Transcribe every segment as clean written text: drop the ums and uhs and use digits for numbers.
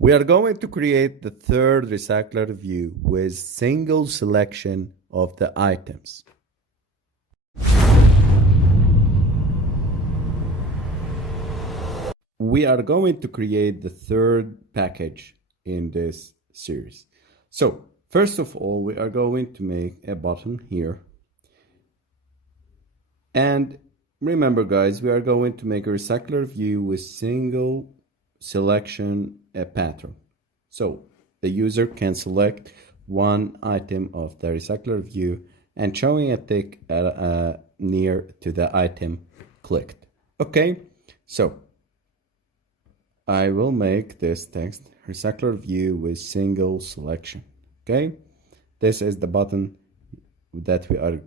We are going to create the third recycler view with single selection of the items. We are going to create the third package in this series. So first of all, we are going to make a button here. And remember guys, we are going to make a recycler view with single selection pattern. So the user can select one item of the recycler view and showing a tick near to the item clicked. Okay, so I will make this text recycler view with single selection. Okay, this is the button that we are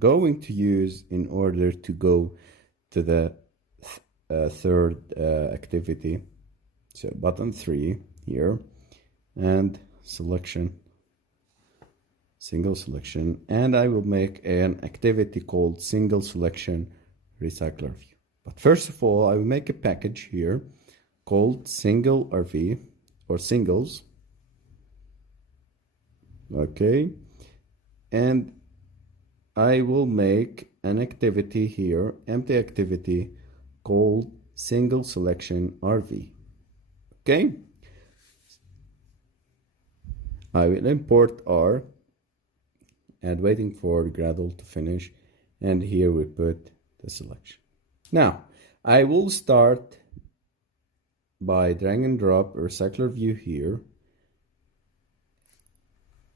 going to use in order to go to the third activity. So button 3 here and selection, single selection, and I will make an activity called single selection recycler view. But first of all, I will make a package here called single RV or singles. Okay, and I will make an activity here, empty activity called single selection RV. Okay, I will import R and waiting for Gradle to finish, and here we put the selection. Now I will start by drag and drop recycler view here,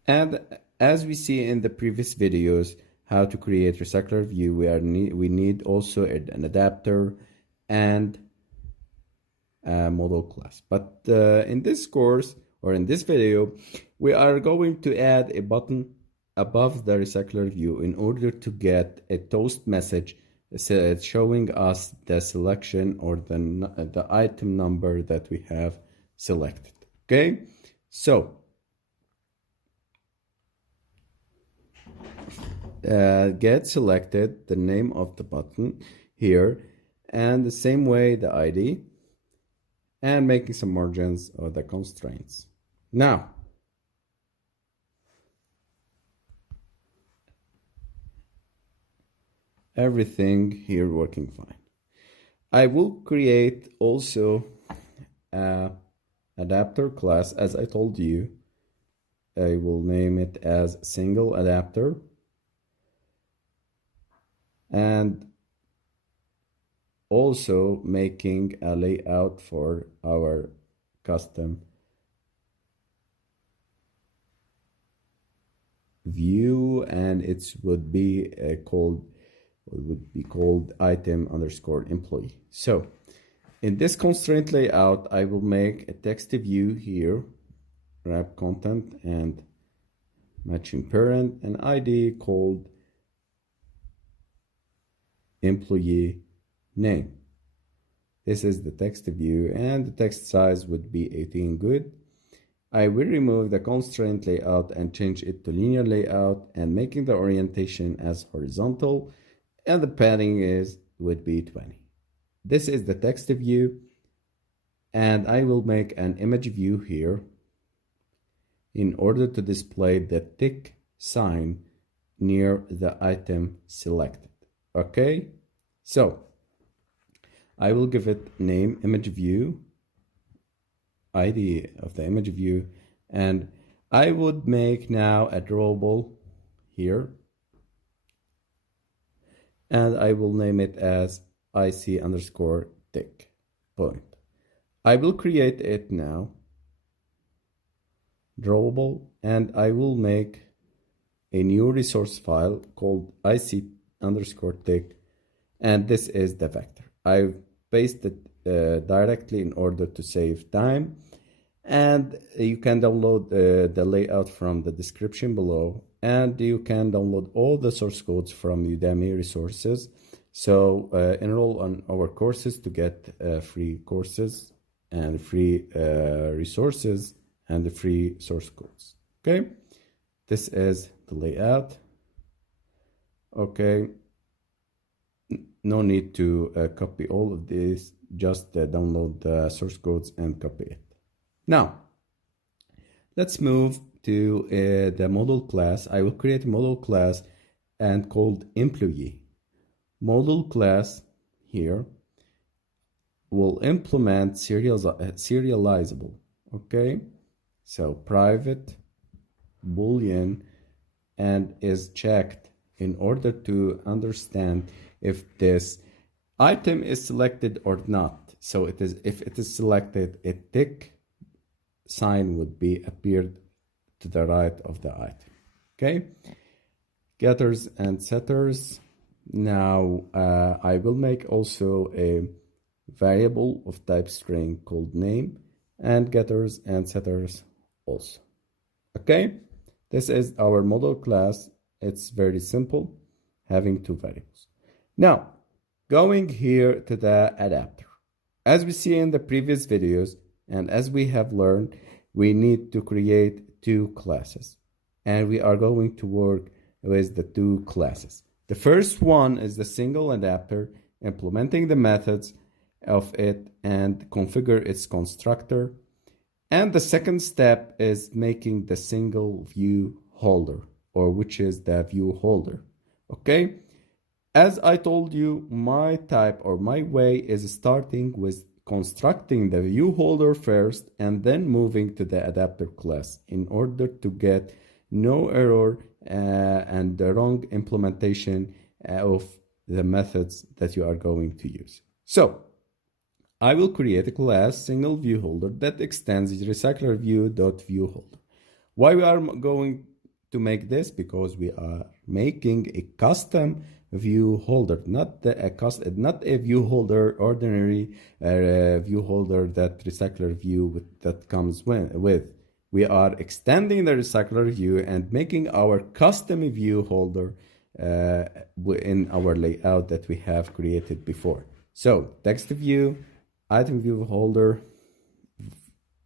and as we see in the previous videos how to create recycler view, we need also an adapter and a model class. But in this course or in this video, we are going to add a button above the recycler view in order to get a toast message showing us the selection or the item number that we have selected. Okay, so get selected, the name of the button here, and the same way the ID, and making some margins of the constraints. Now everything here working fine. I will create also a adapter class, as I told you. I will name it as single adapter, and also making a layout for our custom view, and it would be called item underscore employee. So in this constraint layout, I will make a text view here, wrap content and matching parent, and ID called employee name. This is the text view, and the text size would be 18 good. I will remove the constraint layout and change it to linear layout, and making the orientation as horizontal, and the padding would be 20. This is the text view, and I will make an image view here in order to display the tick sign near the item selected. Okay, so I will give it name image view, ID of the image view, and I would make now a drawable here, and I will name it as IC underscore tick point. I will create it now, drawable, and I will make a new resource file called IC underscore tick, and this is the vector. I've pasted directly in order to save time, and you can download the layout from the description below, and you can download all the source codes from Udemy resources. So enroll on our courses to get free courses and free resources and the free source codes. Okay, this is the layout. Okay, no need to copy all of this, just download the source codes and copy it. Now, let's move to the model class. I will create a model class and called employee. Model class here will implement serializable. Okay, so private boolean and is checked in order to understand if this item is selected or not. So it is, if it is selected, a tick sign would be appeared to the right of the item. Okay, getters and setters. Now I will make also a variable of type string called name, and getters and setters also. Okay, this is our model class. It's very simple, having two variables. Now, going here to the adapter. As we see in the previous videos, and as we have learned, we need to create two classes. And we are going to work with the two classes. The first one is the single adapter, implementing the methods of it and configure its constructor. And the second step is making the single view holder, or which is the ViewHolder. Okay, as I told you, my type or my way is starting with constructing the ViewHolder first and then moving to the adapter class in order to get no error and the wrong implementation of the methods that you are going to use. So I will create a class single ViewHolder that extends RecyclerView.ViewHolder. Why we are going to make this? Because we are making a custom ViewHolder, not a ViewHolder, ordinary ViewHolder that RecyclerView that comes with. We are extending the RecyclerView and making our custom ViewHolder in our layout that we have created before. So text view, item view holder,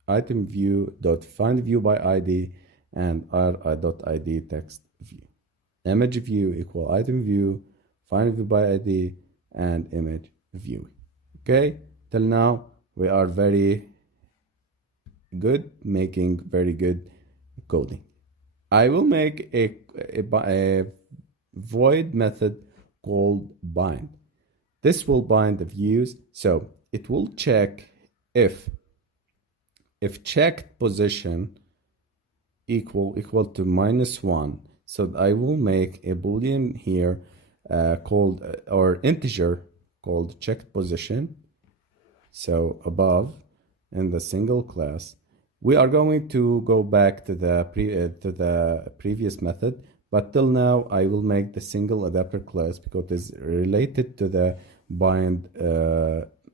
item view dot find view by ID, and ri.id text view. Image view equal item view, find view by ID, and image view. Okay, till now we are very good, making very good coding. I will make a void method called bind. This will bind the views, so it will check if checked position equal to -1. So I will make a boolean here called or integer called checked position. So above in the single class, we are going to go back to the previous method, but till now I will make the single adapter class because it is related to the bind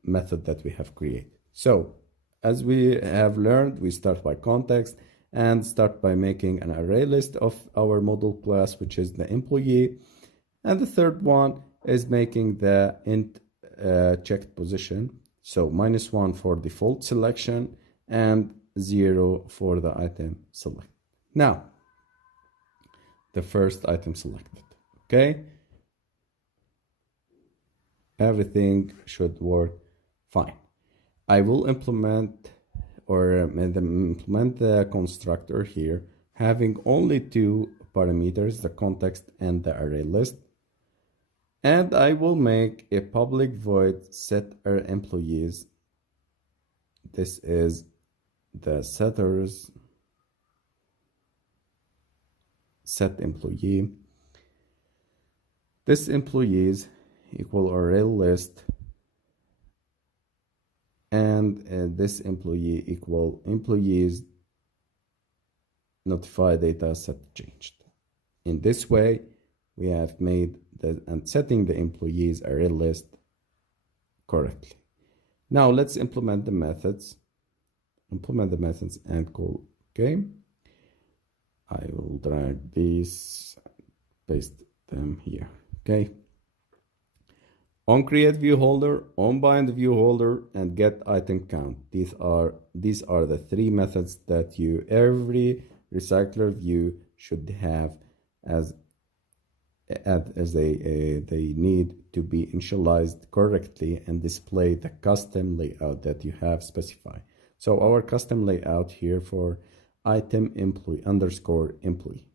method that we have created. So as we have learned, we start by context and start by making an array list of our model class, which is the employee. And the third one is making the int checked position. So -1 for default selection and 0 for the item select. Now, the first item selected, okay? Everything should work fine. I will implement the constructor here, having only two parameters, the context and the array list. And I will make a public void set employees. This is the setters set employee. This employees equal array list, and this employee equal employees notify data set changed. In this way, we have made and setting the employees array list correctly. Now let's implement the methods. Implement the methods and call. Okay, I will drag these, paste them here. Okay, on create view holder, on bind view holder, and get item count. These are the three methods that every recycler view should have as they need to be initialized correctly and display the custom layout that you have specified. So our custom layout here for item employee underscore employee,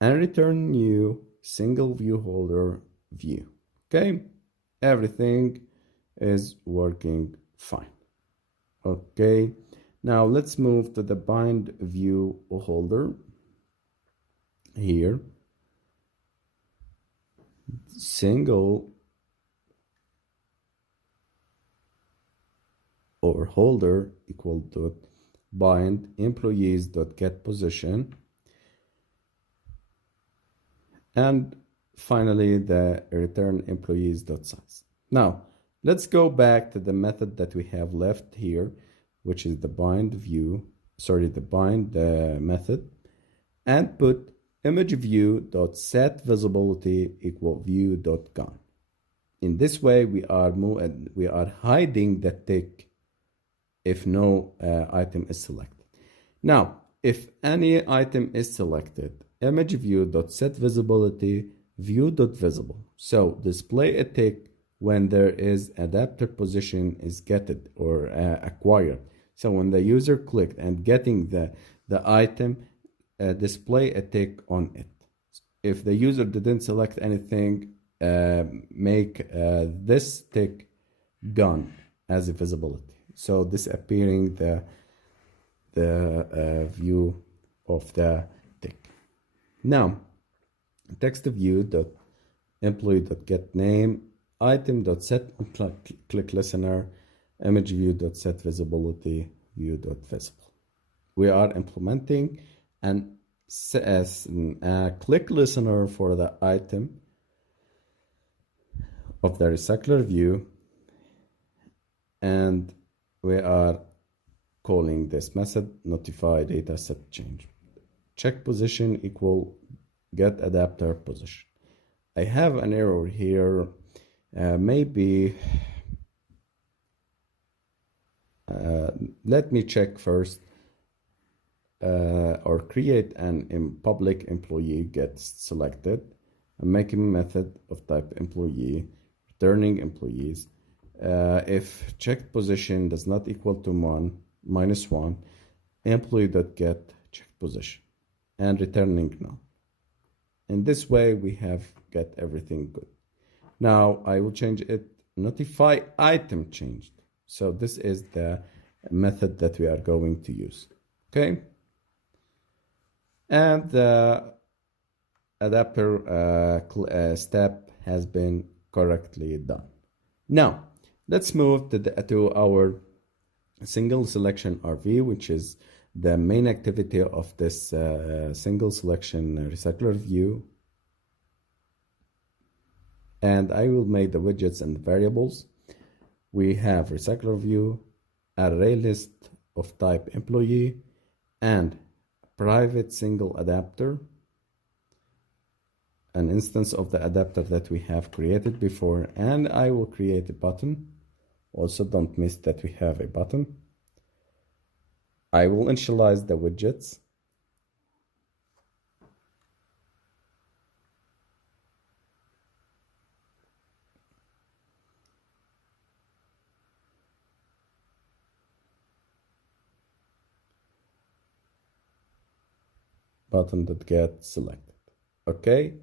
and return new single view holder view. Okay, everything is working fine. Okay, now let's move to the bind view holder here. Single or holder equal dot bind employees dot get position, and finally the return employees dot size. Now let's go back to the method that we have left here, which is the bind method, and put image view dot set visibility equal view dot gone. In this way we are hiding the tick if no item is selected. Now if any item is selected, image view dot set visibility view dot visible, so display a tick when there is adapter position is getted or acquired. So when the user clicked and getting the item, display a tick on it. If the user didn't select anything, make this tick gone as a visibility, so disappearing the view of the tick. Now text view dot employee dot get name item dot set click listener image view dot set visibility view dot visible. We are implementing an click listener for the item of the recycler view, and we are calling this method notify data set change. Check position equal get adapter position. I have an error here. Maybe let me check first, or create an public employee gets selected and make a method of type employee returning employees. If checked position does not equal to -1, employee.get checked position and returning null. In this way we have got everything good. Now I will change it, notify item changed. So this is the method that we are going to use. Okay, and the adapter step has been correctly done. Now let's move to our single selection RV, which is the main activity of this single selection recycler view. And I will make the widgets and variables. We have recycler view, array list of type employee, and private single adapter, an instance of the adapter that we have created before, and I will create a button. Also, don't miss that we have a button. I will initialize the widgets. Button that get selected. Okay.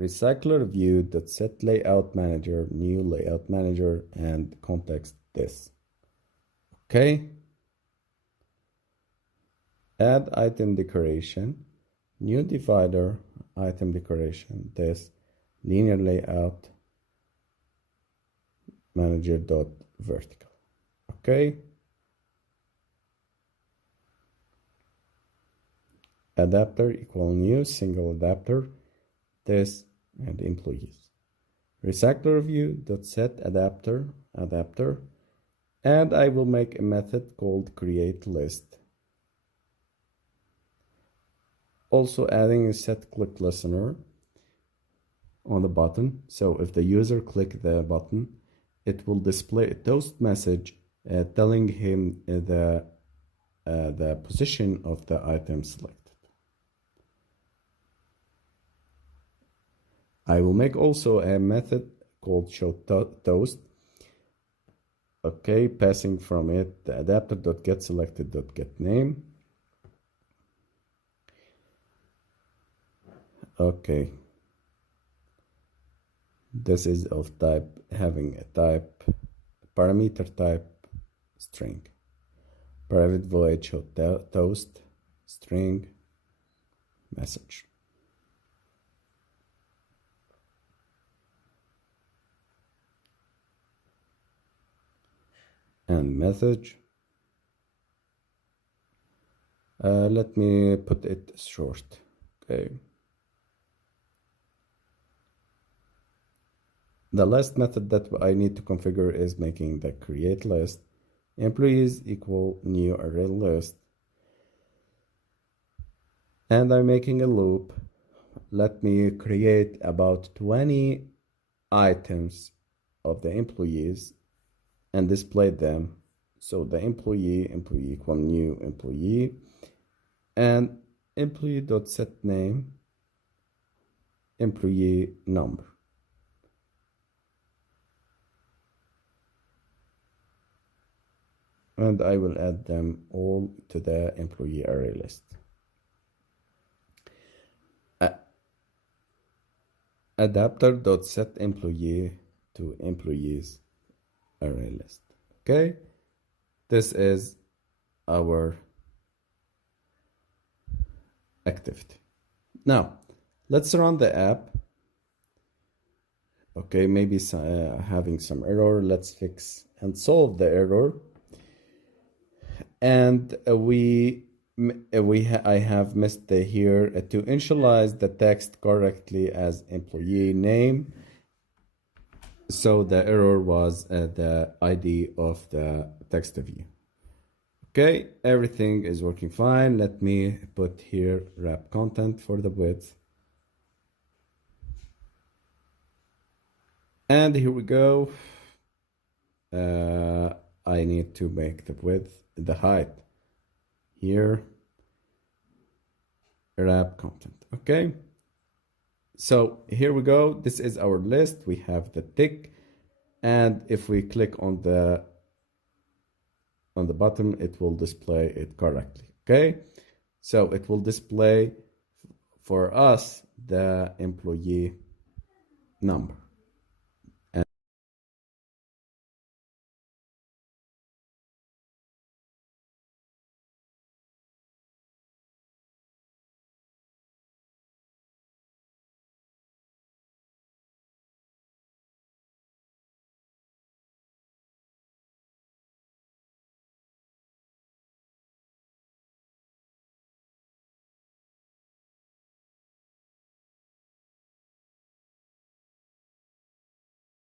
Recycler view that set layout manager, new layout manager, and context this. Okay. Add item decoration, new divider, item decoration, this linear layout manager dot vertical. Okay. Adapter equal new single adapter, this and employees. Recycler view dot set adapter, and I will make a method called create list. Also adding a set click listener on the button. So if the user click the button, it will display a toast message telling him the position of the item selected. I will make also a method called show toast, Okay, passing from it the adapter.getSelected.getName. Okay, this is of type, having a type, parameter type string, private void show toast string message. And message, let me put it short. Okay, the last method that I need to configure is making the create list, employees equal new array list, and I'm making a loop. Let me create about 20 items of the employees and display them. So the employee equal new employee, and employee.setName employee number. And I will add them all to the employee array list. Adapter.setEmployee to employees array list. Okay, this is our activity. Now let's run the app. Okay, maybe having some error. Let's fix and solve the error. And I have missed here to initialize the text correctly as employee name. So the error was the ID of the text view. Okay, everything is working fine. Let me put here wrap content for the width. And here we go. I need to make the width, the height here, wrap content. Okay, so here we go. This is our list. We have the tick, and if we click on the bottom, it will display it correctly. Okay, so it will display for us the employee number.